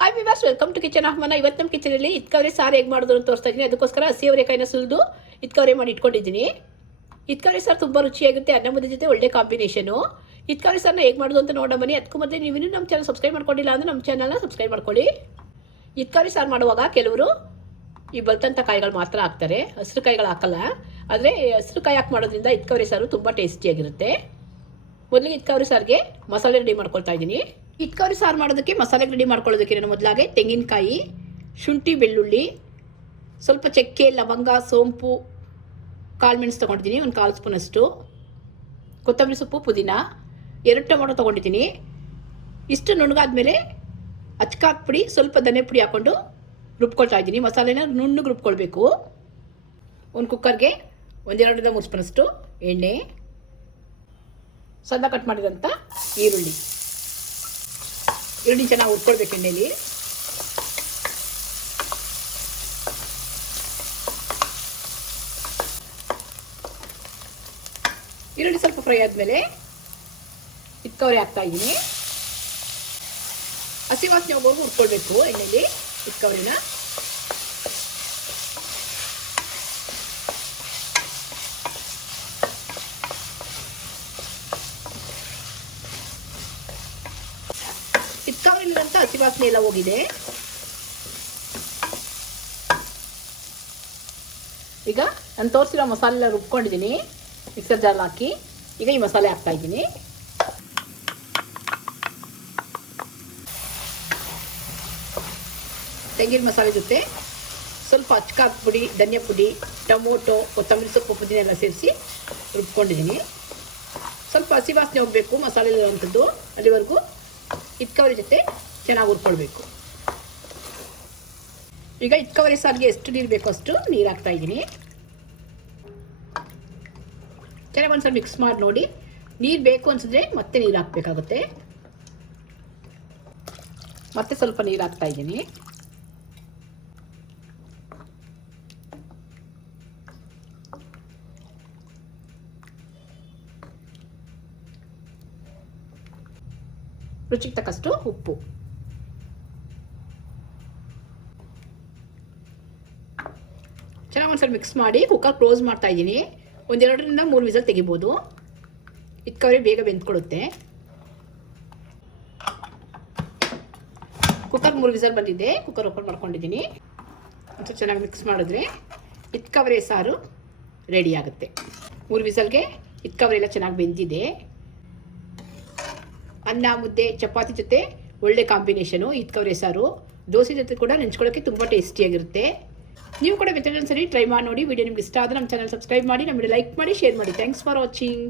Hi ವಿವಾಸ್ welcome to kitchen ಆಹ್ಮನ ಇವತ್ತು ನಮ್ಮ ಕಿಚನಲ್ಲಿ ಇತ್ಕವರೆ ಸಾರು ಹೇಗೆ ಮಾಡೋದು ಅಂತ ತೋರಿಸ್ತಾ ಇದ್ದೀನಿ. ಅದಕ್ಕೋಸ್ಕರ ಹಸಿ ಅವರೆಕಾಯಿನ ಸುಲಿದು ಇತ್ಕವರೆ ಮಾಡಿ ಇಟ್ಕೊಂಡಿದ್ದೀನಿ. ಇತ್ಕವರೆ ಸಾರು ತುಂಬ ರುಚಿಯಾಗುತ್ತೆ, ಅನ್ನ ಮುದ್ದೆ ಜೊತೆ ಒಳ್ಳೆ ಕಾಂಬಿನೇಷನು ಇತ್ಕವರೆ ಸಾರನ್ನ ಹೇಗೆ ಮಾಡೋದು ಅಂತ ನೋಡೋ ಬನ್ನಿ. ಅದಕ್ಕೂ ಮೊದಲೇ ನೀವು ಇನ್ನೂ ನಮ್ಮ ಚಾನಲ್ ಸಬ್ಸ್ಕ್ರೈಬ್ ಮಾಡ್ಕೊಂಡಿಲ್ಲ ಅಂದರೆ ನಮ್ಮ ಚಾನಲ್ನ ಸಬ್ಸ್ಕ್ರೈಬ್ ಮಾಡ್ಕೊಳ್ಳಿ. ಇತ್ಕವರೆ ಸಾರು ಮಾಡುವಾಗ ಕೆಲವರು ಈ ಬಲ್ತಂಥ ಕಾಯಿಗಳು ಮಾತ್ರ ಹಾಕ್ತಾರೆ. ಹಸಿರು ಕಾಯಿಗಳು ಹಾಕಲ್ಲ. ಆದರೆ, ಹಸಿರು ಕಾಯಿ ಹಾಕಿ ಮಾಡೋದ್ರಿಂದ ಇತ್ಕವರೆ ಸಾರು ತುಂಬ ಟೇಸ್ಟಿಯಾಗಿರುತ್ತೆ ಮೊದಲಿಗೆ ಇತ್ಕವರಿ ಸಾರಿಗೆ ಮಸಾಲೆ ರೆಡಿ ಮಾಡ್ಕೊಳ್ತಾ ಇದ್ದೀನಿ. ಇತ್ಕವರಿ ಸಾರು ಮಾಡೋದಕ್ಕೆ ಮಸಾಲೆ ರೆಡಿ ಮಾಡ್ಕೊಳ್ಳೋದಕ್ಕೆ ನಾನು ಮೊದಲಾಗೆ ತೆಂಗಿನಕಾಯಿ, ಶುಂಠಿ, ಬೆಳ್ಳುಳ್ಳಿ, ಸ್ವಲ್ಪ ಚಕ್ಕೆ, ಲವಂಗ, ಸೋಂಪು, ಕಾಳು ಮೆಣಸು ತೊಗೊಂಡಿದ್ದೀನಿ, ಒಂದು ಕಾಲು ಸ್ಪೂನಷ್ಟು. ಕೊತ್ತಂಬರಿ ಸೊಪ್ಪು, ಪುದೀನ, ಎರಡು ಟೊಮೊಟೊ ತೊಗೊಂಡಿದ್ದೀನಿ. ಇಷ್ಟು ನುಣ್ಣಗಾದ್ಮೇಲೆ ಅಚ್ಕಾಕ್ ಪುಡಿ, ಸ್ವಲ್ಪ ಧನೆ ಪುಡಿ ಹಾಕ್ಕೊಂಡು ರುಬ್ಕೊಳ್ತಾ ಇದ್ದೀನಿ. ಮಸಾಲೆನ ನುಣ್ಣಗೆ ರುಬ್ಕೊಳ್ಬೇಕು. ಒಂದು ಕುಕ್ಕರ್ಗೆ ಒಂದೆರಡರಿಂದ ಮೂರು ಸ್ಪೂನಷ್ಟು ಎಣ್ಣೆ ಸಣ್ಣ ಕಟ್ ಮಾಡಿದಂತ ಈರುಳ್ಳಿ. ಈರುಳ್ಳಿ ಚೆನ್ನಾಗಿ ಉಟ್ಕೊಳ್ಬೇಕು ಎಣ್ಣೆಲಿ. ಈರುಳ್ಳಿ ಸ್ವಲ್ಪ ಫ್ರೈ ಆದಮೇಲೆ ಇಟ್ಕವರೆ ಹಾಕ್ತಾ ಇದ್ದೀನಿ. ಹಸಿ ವಾಸನೆ ಹೋಗೋವರೆಗೂ ಉಟ್ಕೊಳ್ಬೇಕು ಎಣ್ಣೆಲಿ ಇಟ್ಕವರಿನ ಇಟ್ಕವರಿಲಿರೋಂಥ ಹಸಿ ವಾಸನೆ ಎಲ್ಲ ಹೋಗಿದೆ. ಈಗ ನಾನು ತೋರಿಸಿರೋ ಮಸಾಲೆ ಎಲ್ಲ ರುಬ್ಕೊಂಡಿದ್ದೀನಿ. ಮಿಕ್ಸರ್ ಜಾರ್ ಹಾಕಿ ಈಗ ಈ ಮಸಾಲೆ ಹಾಕ್ತಾ ಇದ್ದೀನಿ. ತೆಂಗಿನ ಮಸಾಲೆ ಜೊತೆ ಸ್ವಲ್ಪ ಅಚ್ಕಾಕ್ ಪುಡಿ, ಧನಿಯಾ ಪುಡಿ, ಟೊಮೊಟೊ, ಕೊತ್ತಂಬರಿ ಸೊಪ್ಪು ಪುದೀನ ಎಲ್ಲ ಸೇರಿಸಿ ರುಬ್ಕೊಂಡಿದ್ದೀನಿ. ಸ್ವಲ್ಪ ಹಸಿ ವಾಸನೆ ಹೋಗಬೇಕು ಮಸಾಲೆ ಇರುವಂಥದ್ದು ಅಲ್ಲಿವರೆಗೂ. ಇಟ್ಕವರಿ ಜೊತೆ ಚೆನ್ನಾಗಿ ಹುರ್ಕೊಳ್ಬೇಕು. ಈಗ ಇಕ್ಕವರಿ ಸಾರಿಗೆ ಎಷ್ಟು ನೀರು ಬೇಕೋ ಅಷ್ಟು ನೀರು ಹಾಕ್ತಾ ಇದ್ದೀನಿ. ಚೆನ್ನಾಗಿ ಒಂದ್ಸಲ ಮಿಕ್ಸ್ ಮಾಡಿ ನೋಡಿ. ನೀರು ಬೇಕು ಅನ್ಸಿದ್ರೆ ಮತ್ತೆ ನೀರು ಹಾಕಬೇಕಾಗುತ್ತೆ. ಮತ್ತೆ ಸ್ವಲ್ಪ ನೀರು ಹಾಕ್ತಾ ಇದ್ದೀನಿ. ರುಚಿಗೆ ತಕ್ಕಷ್ಟು ಉಪ್ಪು. ಚೆನ್ನಾಗಿ ಒಂದ್ಸಲ ಮಿಕ್ಸ್ ಮಾಡಿ ಕುಕ್ಕರ್ ಕ್ಲೋಸ್ ಮಾಡ್ತಾ ಇದ್ದೀನಿ. ಒಂದೆರಡರಿಂದ ಮೂರು ವಿಸಲ್ ತೆಗಿಬೋದು. ಇಟ್ಕವ್ರೆ ಬೇಗ ಬೆಂದ್ಕೊಡುತ್ತೆ ಕುಕ್ಕರ್ ಮೂರು ವಿಸಲ್ ಬಂದಿದೆ. ಕುಕ್ಕರ್ ಓಪನ್ ಮಾಡ್ಕೊಂಡಿದ್ದೀನಿ. ಒಂಚೂರು ಚೆನ್ನಾಗಿ ಮಿಕ್ಸ್ ಮಾಡಿದ್ರೆ ಇಟ್ಕವರೆ ಸಾರು ರೆಡಿ ಆಗುತ್ತೆ. ಮೂರು ವಿಸಲ್ಗೆ ಇಟ್ಕವರೆ ಎಲ್ಲ ಚೆನ್ನಾಗಿ ಬೆಂದಿದೆ. ಅನ್ನ, ಮುದ್ದೆ, ಚಪಾತಿ ಜೊತೆ ಒಳ್ಳೆ ಕಾಂಬಿನೇಷನು ಇಟ್ಕವರೆ ಸಾರು. ದೋಸೆ ಜೊತೆ ಕೂಡ ನೆಂಚ್ಕೊಳ್ಳೋಕ್ಕೆ ತುಂಬ ಟೇಸ್ಟಿಯಾಗಿರುತ್ತೆ ನೀವು ಕೂಡ ಮೆಥಡ್ ಸರಿ ಟ್ರೈ ಮಾಡಿ ನೋಡಿ. ವಿಡಿಯೋ ನಿಮ್ಗೆ ಇಷ್ಟ ಆದರೆ ನಮ್ಮ ಚಾನಲ್ ಸಬ್ಸ್ಕ್ರೈಬ್ ಮಾಡಿ. ನಮ್ಮ ಲೈಕ್ ಮಾಡಿ ಶೇರ್ ಮಾಡಿ. Thanks for watching